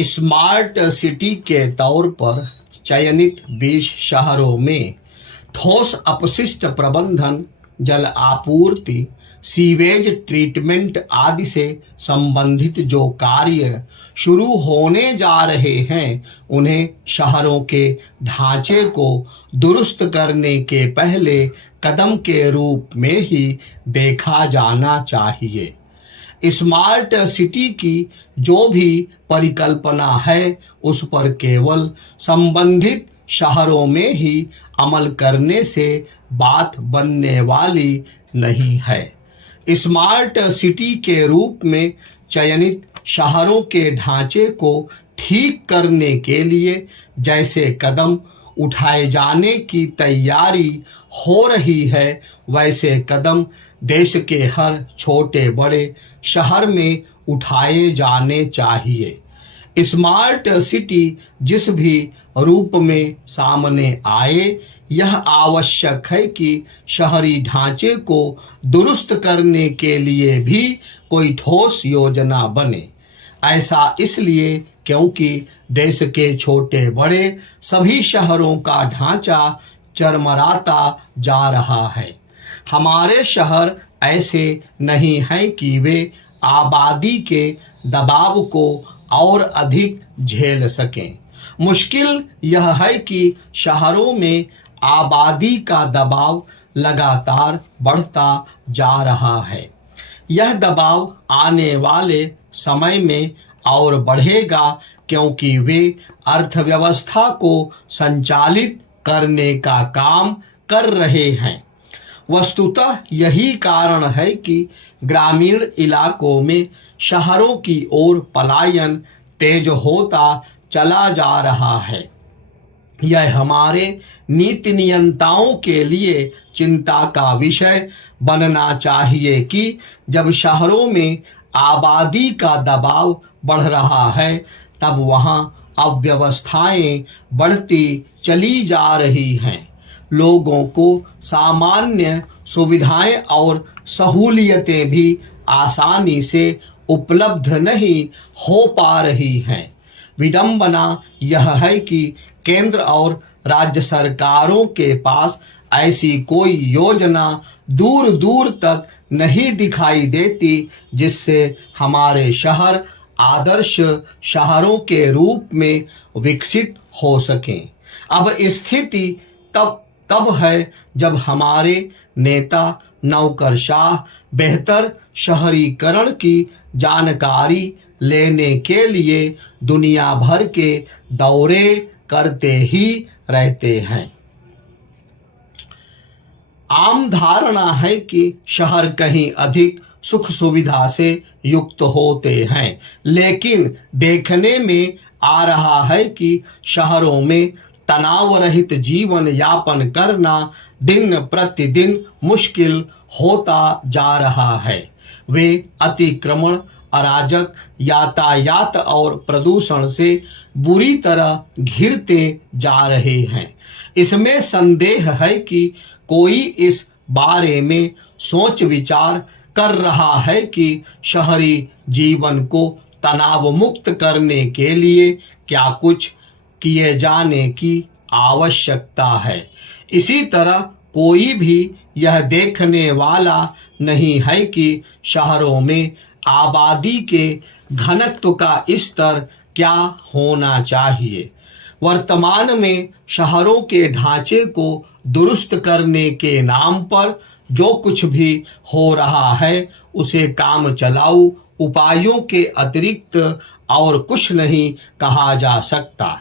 Smart city के तौर पर चयनित 20 शहरों में ठोस अपशिष्ट प्रबंधन, जल आपूर्ति, सीवेज ट्रीटमेंट आदि से संबंधित जो कार्य शुरू होने जा रहे हैं, उन्हें शहरों के ढांचे को दुरुस्त करने के पहले कदम के रूप में ही देखा जाना चाहिए। स्मार्ट सिटी की जो भी परिकल्पना है, उस पर केवल संबंधित शहरों में ही अमल करने से बात बनने वाली नहीं है। स्मार्ट सिटी के रूप में चयनित शहरों के ढांचे को ठीक करने के लिए जैसे कदम उठाए जाने की तैयारी हो रही है, वैसे कदम देश के हर छोटे बड़े शहर में उठाए जाने चाहिए। स्मार्ट सिटी जिस भी रूप में सामने आए, यह आवश्यक है कि शहरी ढांचे को दुरुस्त करने के लिए भी कोई ठोस योजना बने। ऐसा इसलिए क्योंकि देश के छोटे बड़े सभी शहरों का ढांचा चरमराता जा रहा है। हमारे शहर ऐसे नहीं हैं कि वे आबादी के दबाव को और अधिक झेल सकें। मुश्किल यह है कि शहरों में आबादी का दबाव लगातार बढ़ता जा रहा है। यह दबाव आने वाले समय में और बढ़ेगा, क्योंकि वे अर्थव्यवस्था को संचालित करने का काम कर रहे हैं। वस्तुतः यही कारण है कि ग्रामीण इलाकों में शहरों की ओर पलायन तेज होता चला जा रहा है। यह हमारे नीति नियंताओं के लिए चिंता का विषय बनना चाहिए कि जब शहरों में आबादी का दबाव बढ़ रहा है, तब वहां अव्यवस्थाएं बढ़ती चली जा रही हैं। लोगों को सामान्य सुविधाएं और सहूलियतें भी आसानी से उपलब्ध नहीं हो पा रही हैं। विडंबना यह है कि केंद्र और राज्य सरकारों के पास ऐसी कोई योजना दूर दूर तक नहीं दिखाई देती जिससे हमारे शहर आदर्श शहरों के रूप में विकसित हो सकें। अब स्थिति तब है जब हमारे नेता नौकरशाह बेहतर शहरीकरण की जानकारी लेने के लिए दुनिया भर के दौरे करते ही रहते हैं। आम धारणा है कि शहर कहीं अधिक सुख सुविधा से युक्त होते हैं, लेकिन देखने में आ रहा है कि शहरों में तनाव रहित जीवन यापन करना दिन प्रतिदिन मुश्किल होता जा रहा है। वे अतिक्रमण, अराजक, यातायात और प्रदूषण से बुरी तरह घिरते जा रहे हैं। इसमें संदेह है कि कोई इस बारे में सोच विचार कर रहा है कि शहरी जीवन को तनाव मुक्त करने के लिए क्या कुछ किए जाने की आवश्यकता है। इसी तरह कोई भी यह देखने वाला नहीं है कि शहरों में आबादी के घनत्व का स्तर क्या होना चाहिए। वर्तमान में शहरों के ढांचे को दुरुस्त करने के नाम पर जो कुछ भी हो रहा है, उसे काम चलाऊ उपायों के अतिरिक्त और कुछ नहीं कहा जा सकता।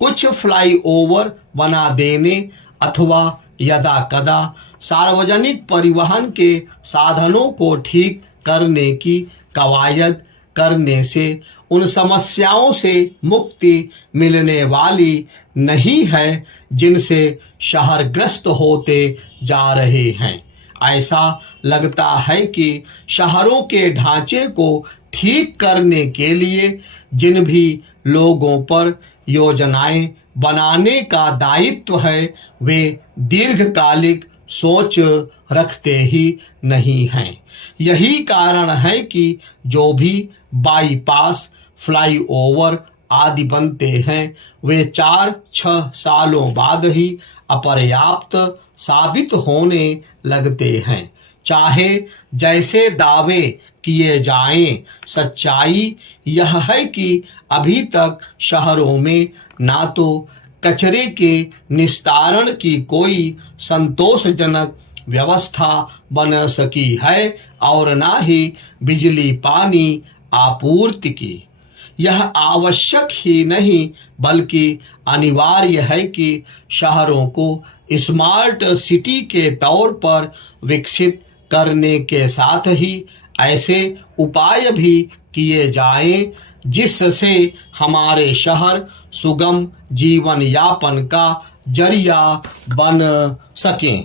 कुछ फ्लाईओवर बना देने अथवा यदा कदा सार्वजनिक परिवहन के साधनों को ठीक करने की कवायद करने से उन समस्याओं से मुक्ति मिलने वाली नहीं है जिनसे शहर ग्रस्त होते जा रहे हैं। ऐसा लगता है कि शहरों के ढांचे को ठीक करने के लिए जिन भी लोगों पर योजनाएं बनाने का दायित्व है, वे दीर्घकालिक सोच रखते ही नहीं हैं। यही कारण है कि जो भी बाईपास, फ्लाईओवर आदि बनते हैं वे 4-6 सालों बाद ही अपर्याप्त साबित होने लगते हैं। चाहे जैसे दावे किए जाएं, सच्चाई यह है कि अभी तक शहरों में ना तो कचरे के निस्तारण की कोई संतोषजनक व्यवस्था बन सकी है और ना ही बिजली पानी आपूर्ति की। यह आवश्यक ही नहीं बल्कि अनिवार्य है कि शहरों को स्मार्ट सिटी के तौर पर विकसित करने के साथ ही ऐसे उपाय भी किए जाएं जिससे हमारे शहर सुगम जीवन यापन का जरिया बन सकें।